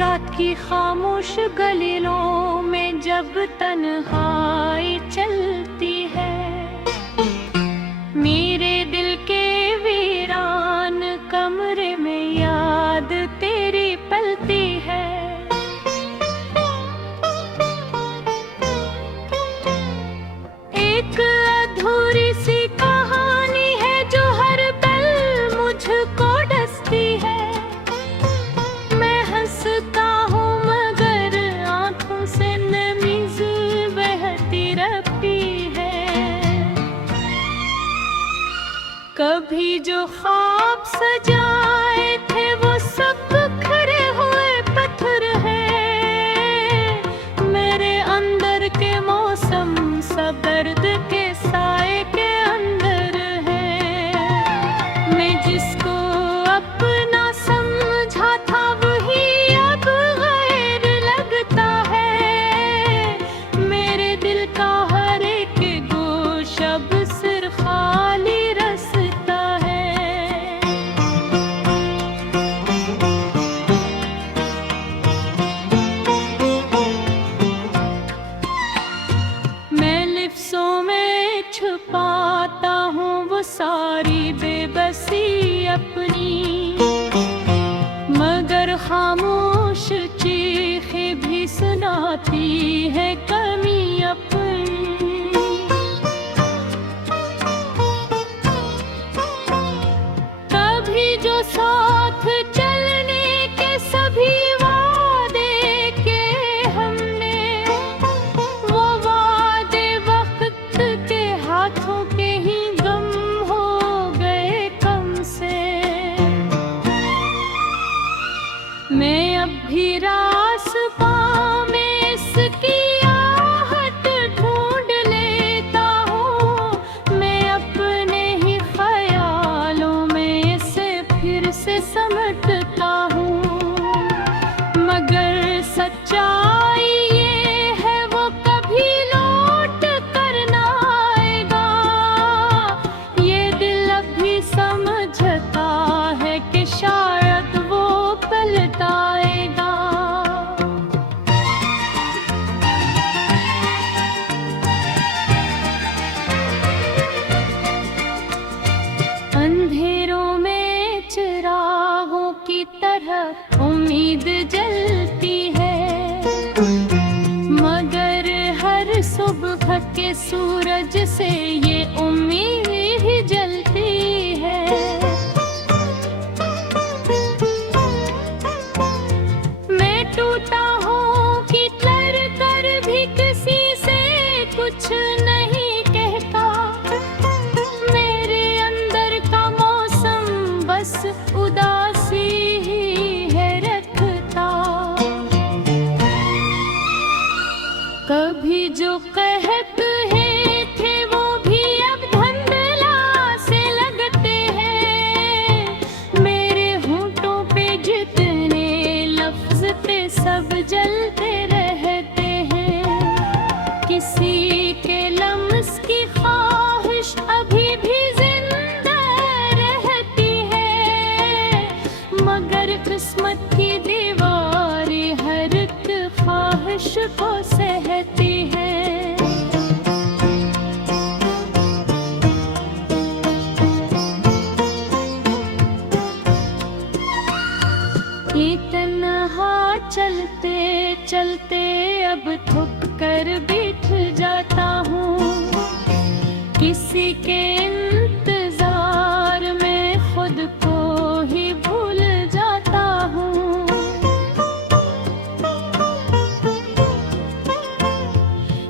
रात की खामोश गलियों में जब तन्हाई चलती है, मेरे दिल के वीरान कमरे में याद तेरी पलती है। एक अधूरी सी कहानी है जो हर पल मुझको डसती है। मैं हंसता हूँ मगर आंखों से नमीज बहती रहती है। कभी जो ख्वाब सजाए थे वो सब बिखरे हुए पत्थर हैं। मेरे अंदर के मौसम सब दर्द के साए के अंदर है। मैं जिसको अपना समझा था वही अब गैर लगता है। मेरे दिल का हर एक गोश अब सिर्फ खाली रास्ता है। मैं लिफ्ज़ों में छुपाता हूँ वो सारी बेबसी अपनी, मगर खामोश चीखें भी सुनाती है कमी अपनी। कभी जो साथ चलने के सभी वादे के हमने, वो वादे वक्त के हाथों के ही गम हो गए कम से। मैं अब भी रास्ता में इसकी आहट ढूंढ लेता हूँ। मैं अपने ही ख्यालों में इसे फिर से समटता हूँ, मगर सच्चाई ये है वो कभी लौट कर ना आएगा। ये दिल अभी समझता है कि शायद वो पलट आएगा। अंधेरों में चिरागों की तरह उम्मीद जलती है, मगर हर सुबह के सूरज से ये उम्मीद ही जलती है। मैं टूटा हूँ कि कर कर भी किसी से कुछ नहीं कहता। मेरे अंदर का मौसम बस उदासी ही है रखता। कभी जो कहते हैं थे वो भी अब धंधला से लगते हैं। मेरे होंठों पे जितने लफ्ज थे सब जलते रहते हैं। किसी के लम्स की ख्वाहिश अभी भी जिंदा रहती है, मगर किस्मत की दीवारें हर एक ख्वाहिश को सहती है। ये तन्हा चलते चलते अब थक कर बैठ जाता हूँ। किसी के इंतजार में खुद को ही भूल जाता हूँ।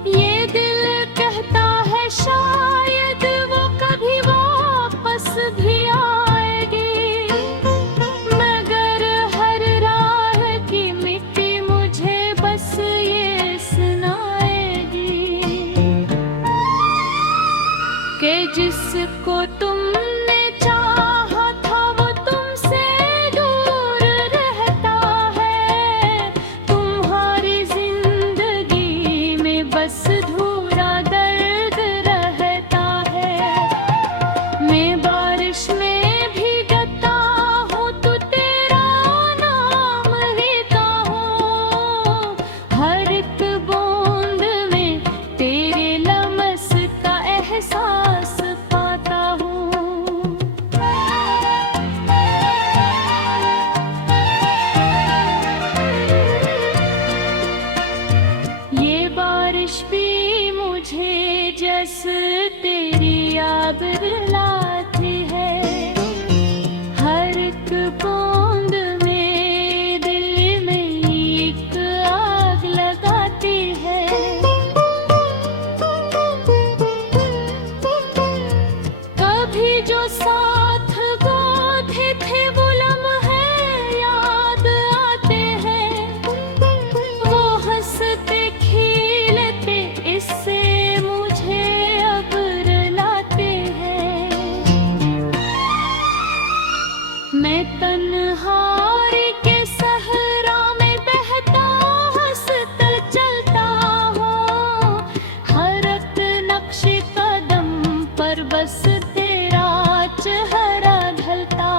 ये दिल कहता है शायद वो कभी वापस भी आएगी, मगर हर राह की मिट्टी मुझे बस ये सुनाएगी कि जिस मैं तन्हाई के सहरा में बहता हंसता चलता हूँ, हर एक नक्श कदम पर बस तेरा चेहरा ढलता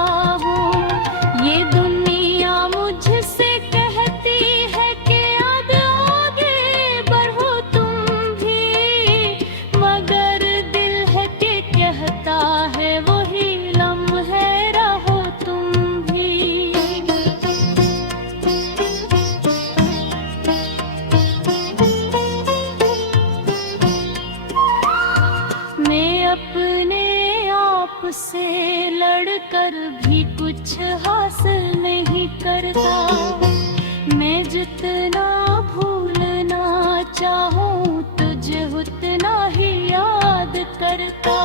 हूँ। ये दुनिया मुझसे कहती है कि अब आगे बढ़ो तुम भी, मगर दिल है कि कहता है वही लम्हे रहो तुम भी। मैं अपने आप से लड़कर भी कुछ हासिल नहीं करता, मैं जितना भूलना चाहूँ तुझे उतना ही याद करता।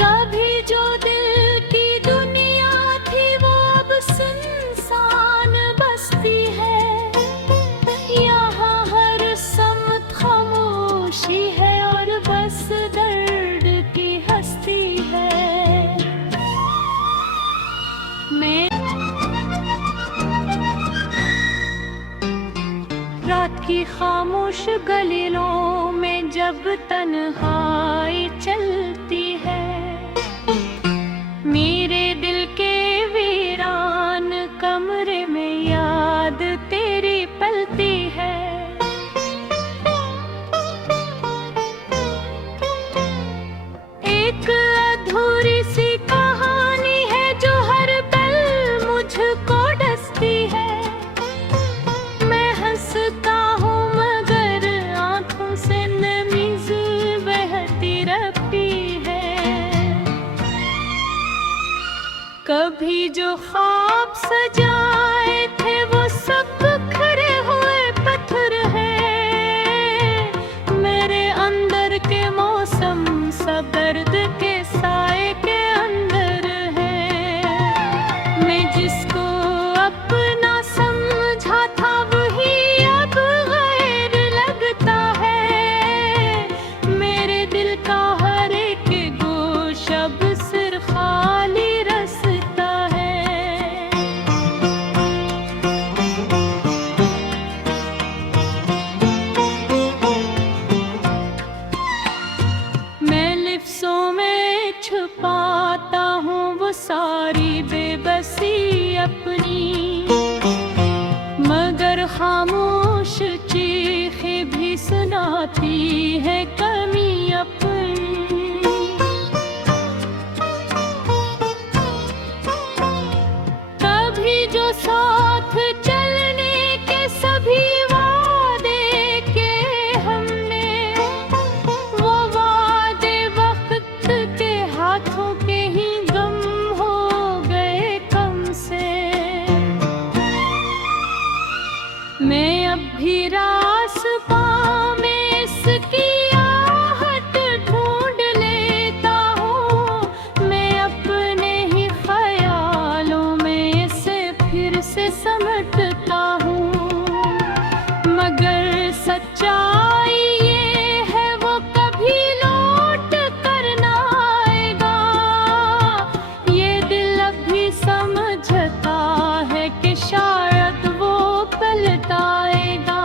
कभी जो दिल की दुनिया थी वो अब सुनसान बस्ती है, यहाँ हर समत खामोशी है और बस दर्द की हस्ती है। मैं रात की खामोश गलियों में जब तन्हाई चलती है, मेरे दिल के वीरान कमरे में याद तेरी पलती है। एक अधूरी सी कहानी है जो हर पल मुझको डसती है, मैं हंसता हूँ मगर आंखों से नमीज बहती रहती है। कभी जो ख्वाब सजाए थे वो सब बिखरे हुए पत्थर है, मेरे अंदर के मौसम सब दर्द के साए के अंदर है। मैं जिसको अपना समझा था वही अब गैर लगता है, मेरे दिल का हर एक गोश अब सिर्फ खाली रास्ता है। मैं लिफ्ज़ों में छुपाता हूँ वो सारी बेबसी अपनी, मगर खामोश चीखें भी सुनाती है कमी अपनी। कभी जो साथ चलने के सभी वादे के हमने, वो वादे वक्त के हाथों के ही गम हो गए कम से। मैं अब भी रास्ता में इसकी आहट ढूंढ लेता हूँ, मैं अपने ही ख्यालों में इसे फिर से समेटता हूँ, मगर सच्चाई ये है वो कभी लौट कर ना आएगा। ये दिल अब भी समझता है कि शायद वो पलटाएगा।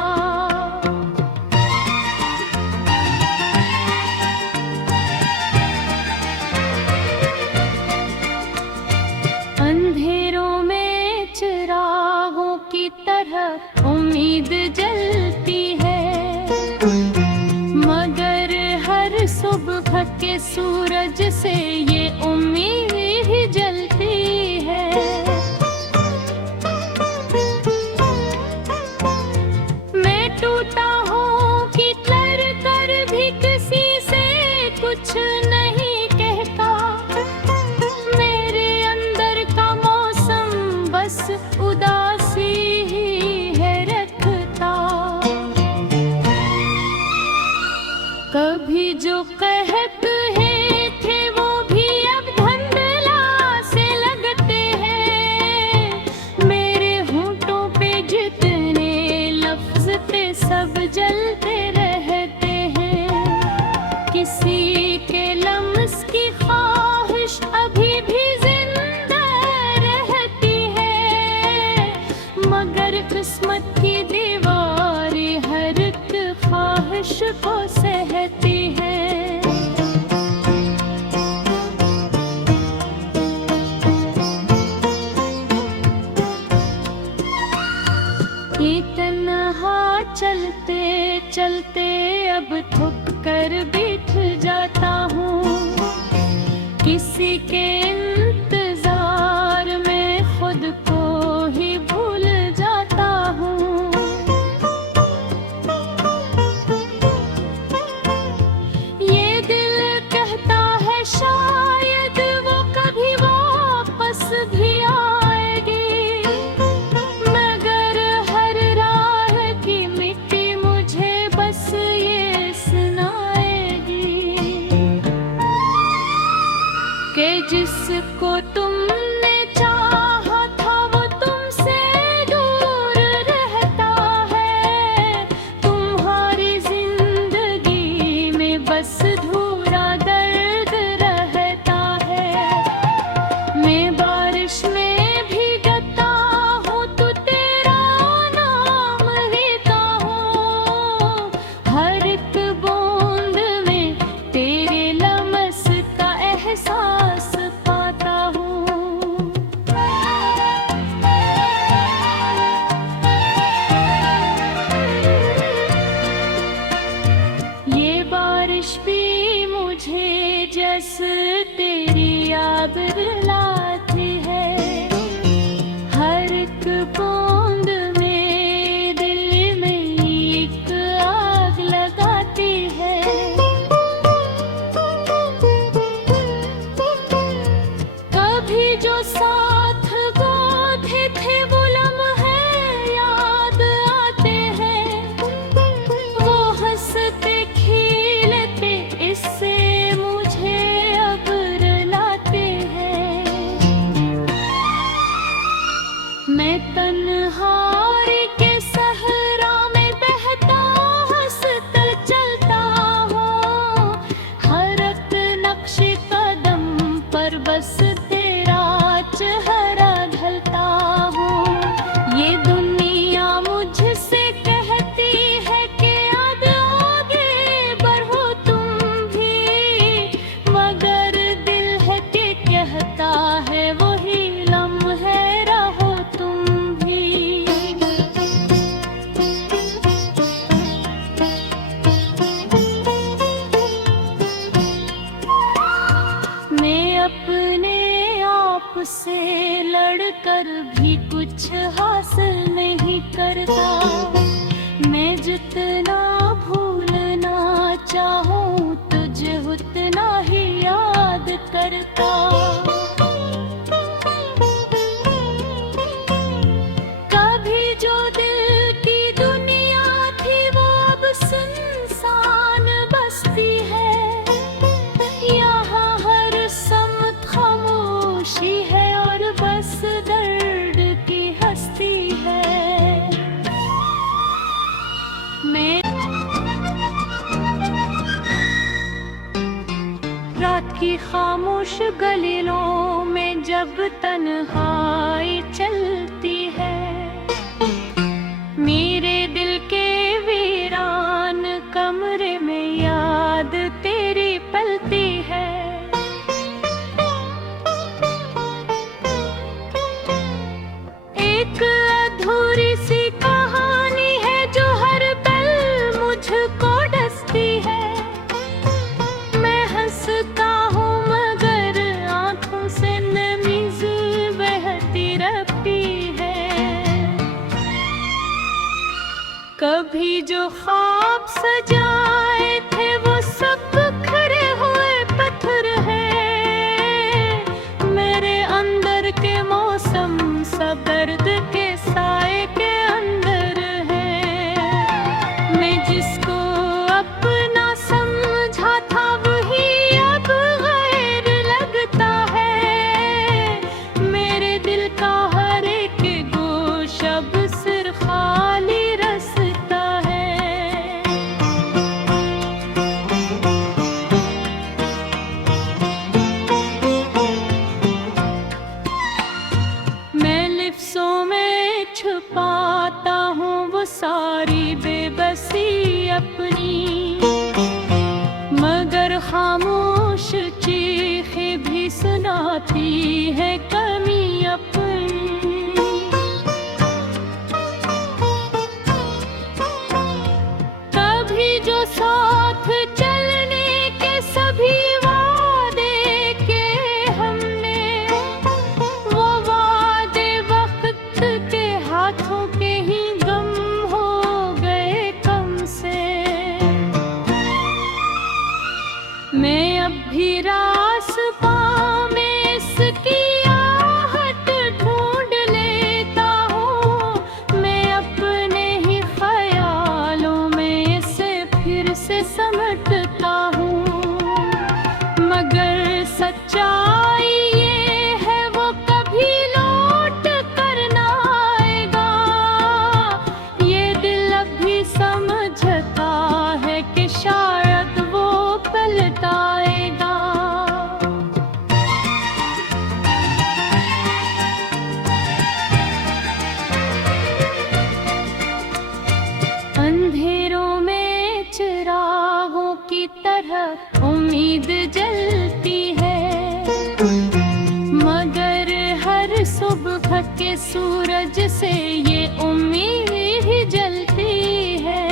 अंधेरों में चिरागों की तरह उम्मीद जलती है, मगर हर सुबह के सूरज से ये उम्मीद ही जलती है। मैं टूटा हूँ कि कर कर भी किसी से कुछ नहीं कहता, मेरे अंदर का मौसम बस उदासी ही है रखता। कभी जो कहत है थे वो भी अब धंधला से लगते हैं, मेरे होंठों पे जितने लफ्ज थे सब जलते रहते हैं। किसी के किसी के इंतजार में खुद को ही भूल जाता हूँ। ये दिल कहता है शायद वो कभी वापस भी आएगी, मगर हर राह की मिट्टी मुझे बस ये सुनाएगी कि जिसको तुमने चाहा था वो तुमसे दूर रहता है। तुम्हारी जिंदगी में बस धूरा दर्द रहता है। मैं बारिश में भीगता हूँ तो तेरा नाम लेता हूँ। हर एक बूंद में तेरे लमस का एहसास पाता हूँ। ये बारिश भी मुझे जैसे तेरी याद दिलाती है। हर एक बूंद में दिल में एक आग लगाती है। कभी जो साथ बांधे थे वो लम्हे याद आते हैं। वो हंसते खिलते इससे मुझे अब रुलाते हैं। मैं तन्हाई के सहरा में बहता हंसता चलता हूँ। हर एक नक्श कदम पर बस तेरा चेहरा ढलता हूँ। ये दुनिया मुझसे कहती है कि अब आगे बढ़ो तुम भी, मगर दिल है कि कहता है वही लम्हे रहो तुम भी। मैं अपने आप से लड़कर भी कुछ हासिल नहीं करता। मैं जितना भूलना चाहूँ तुझे उतना ही याद करता। कभी जो दिल की दुनिया थी वो अब सुनसान बसती है। यहाँ हर समत खामोशी है और बस दर्द की हस्ती है। मैं रात की खामोश गलियों में जब तन्हाई चलती है, मेरे दिल के वीरान कमरे में याद तेरी पलती है। एक अधूरी सी कहानी है जो हर पल मुझको डसती है। मैं हंसता हूँ मगर आंखों से नमीज बहती रहती है। कभी जो ख्वाब सजाए थे वो सब बिखरे हुए पत्थर हैं। मेरे अंदर के मौसम सब दर्द के साए के अंदर है। मैं जिसको अपना समझा था वही अब गैर लगता है। मेरे दिल का हर एक गोश अब सिर्फ खाली रास्ता है। मैं लिफ्ज़ों में छुपाता हूँ वो सारी बेबसी अपनी, मगर खामोश चीखें भी सुनाती है कमी अपनी। कभी जो साथ चलने के सभी वादे के कभी रास्ता में इसकी आहट ढूंढ लेता हूँ। मैं अपने ही ख्यालों में इसे फिर से समेटता हूँ। मगर सच्चाई ये है वो कभी लौट कर ना आएगा। ये दिल अभी समझता है कि शायद वो पलट आएगा। अंधेरों में चिरागों की तरह उम्मीद जलती है, मगर हर सुबह के सूरज से ये उम्मीद ही जलती है।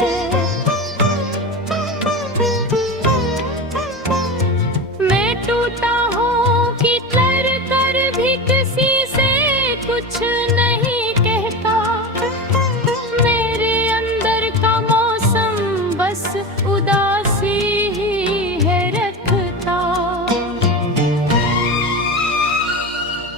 मैं टूटा हूँ कि कर भी किसी से कुछ नहीं कहता। मेरे अंदर का मौसम बस उदासी ही है रखता।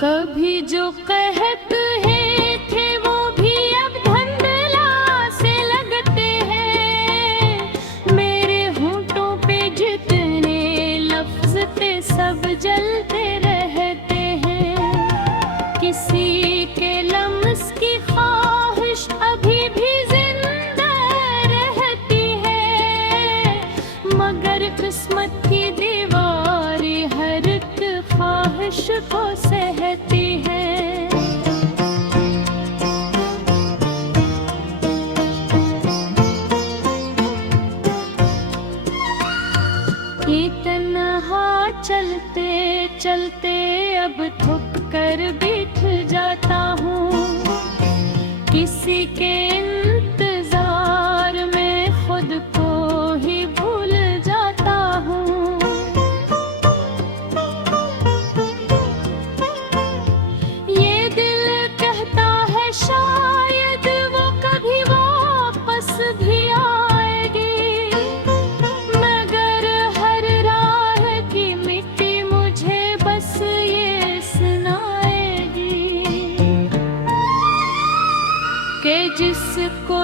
कभी जो कहत है थे वो भी अब धंधला से लगते हैं। मेरे होंठों पे जितने लफ्ज थे सब जलते रहते हैं। किसी के लम्स की ख्वाहिश अभी भी जिंदा रहती है, मगर किस्मत की दीवारें हर एक ख्वाहिश को सहती है। ये तन्हा चलते चलते अब थक कर बैठ जाता हूँ। किसी के इंतजार में खुद को ही भूल जाता हूँ। ये दिल कहता है शायद वो कभी वापस भी आएगी, मगर हर राह की मिट्टी मुझे बस ये सुनाएगी कि जिसको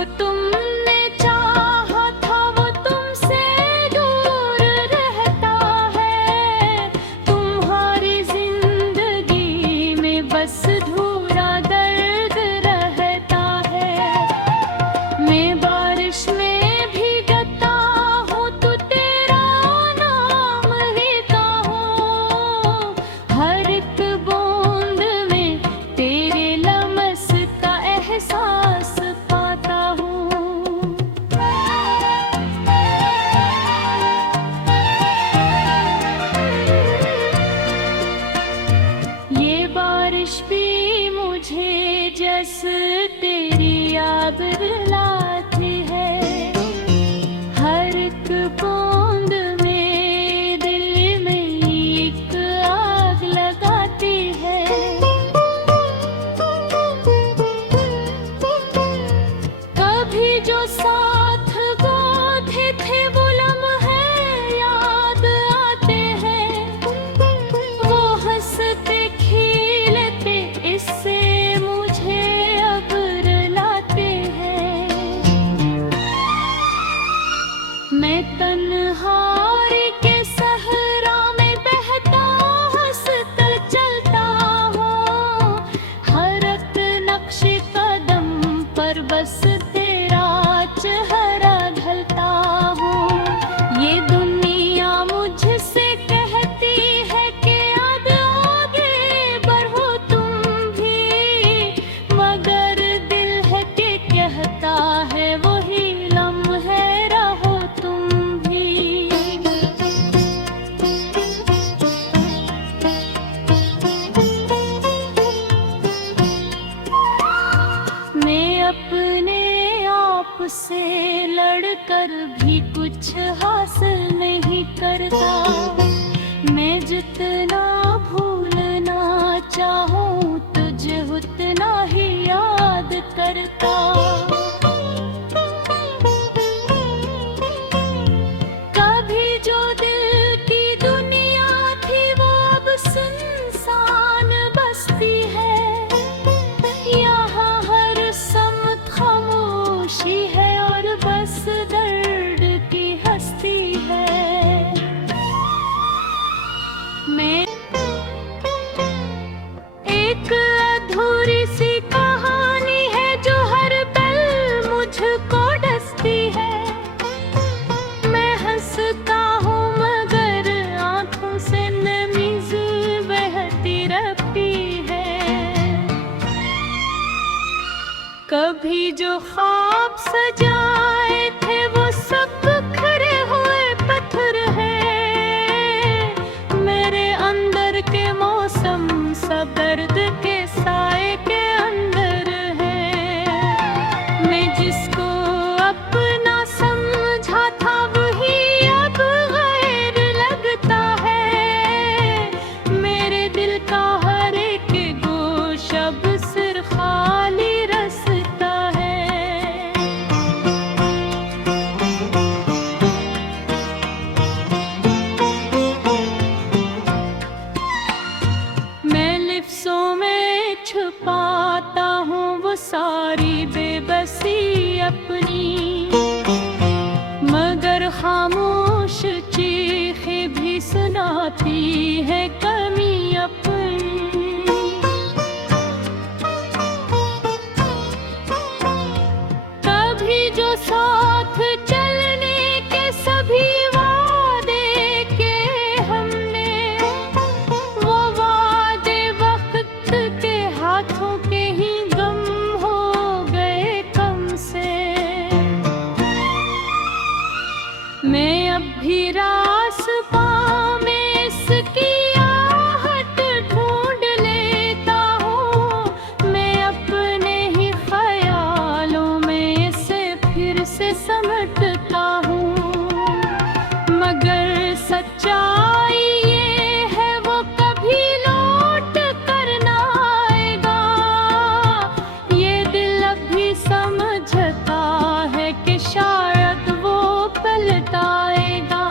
आती है कमी अपनी। कभी जो साथ चलने के सभी वादे के हमने, वो वादे वक्त के हाथों के ही गम हो गए कम से। मैं अब भी रास पाँव में इसकी आहट ढूंढ लेता हूँ। मैं अपने ही ख्यालों में इसे फिर से समटता हूँ। मगर सच्चाई ये है वो कभी लौट कर ना आएगा। ये दिल अब भी समझता है कि शायद वो पलट आएगा।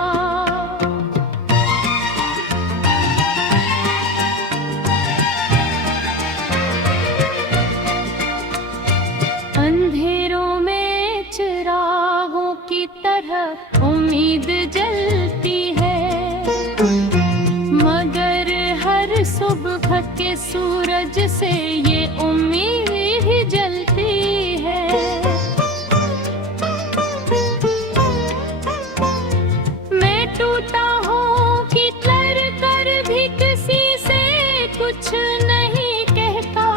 अंधेरों में चिरागों की तरह उम्मीद जलती है, मगर हर सुबह के सूरज से ये उम्मीद ही जलती है। मैं टूटा हूँ कि कर कर भी किसी से कुछ नहीं कहता।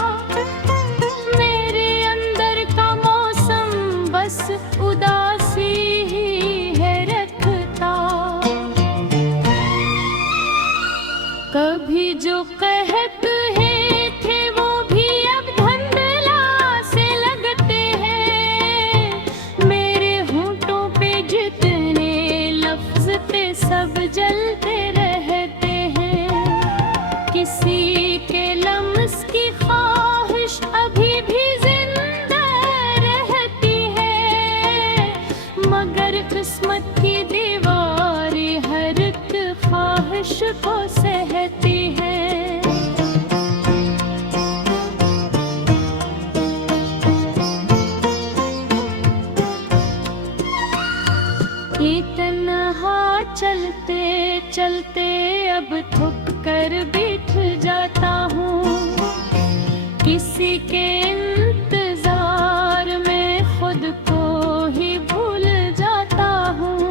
मेरे अंदर का मौसम बस उदासी ही है रखता। कभी जो कहत है थे वो भी अब धंधला से लगते हैं। मेरे होंठों पे जितने लफ्ज थे सब जलते रहते हैं। किसी के लम्स की ख्वाहिश अभी भी जिंदा रहती है, मगर किस्मत की दीवारें हर एक ख्वाहिश को सहती है। ये तन्हा चलते चलते अब थक कर बैठ जाता हूँ। किसी के इंतजार में खुद को ही भूल जाता हूँ।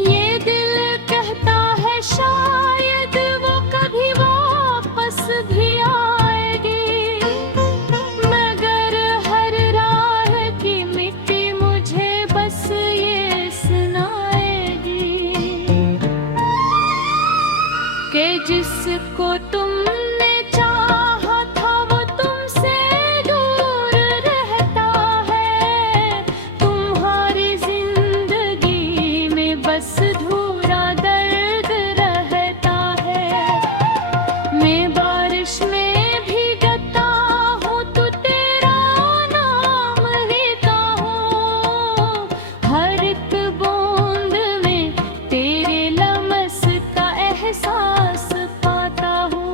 ये दिल कहता है शायद वो कभी वापस भी आएगी, मगर हर राह की मिट्टी मुझे बस ये सुनाएगी कि जिसको तुमने चाहा था वो तुमसे दूर रहता है। तुम्हारी जिंदगी में बस धूरा दर्द रहता है। मैं बारिश में भीगता हूँ तो तेरा नाम लेता हूँ। हर एक बूंद में तेरे लमस का एहसास पाता हूँ।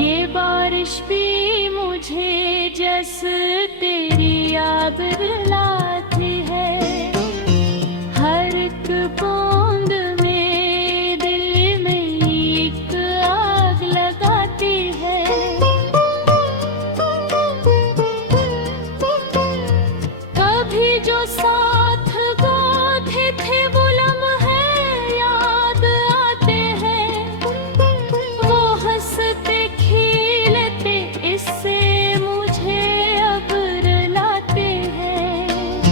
ये बारिश भी मुझे जैसे तेरी याद दिलाती है। हर एक बूंद में दिल में एक आग लगाती है। कभी जो साथ बांधे थे वो लम्हे याद आते हैं। वो हंसते खिलते इससे मुझे अब रुलाते हैं।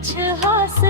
कुछ हासिल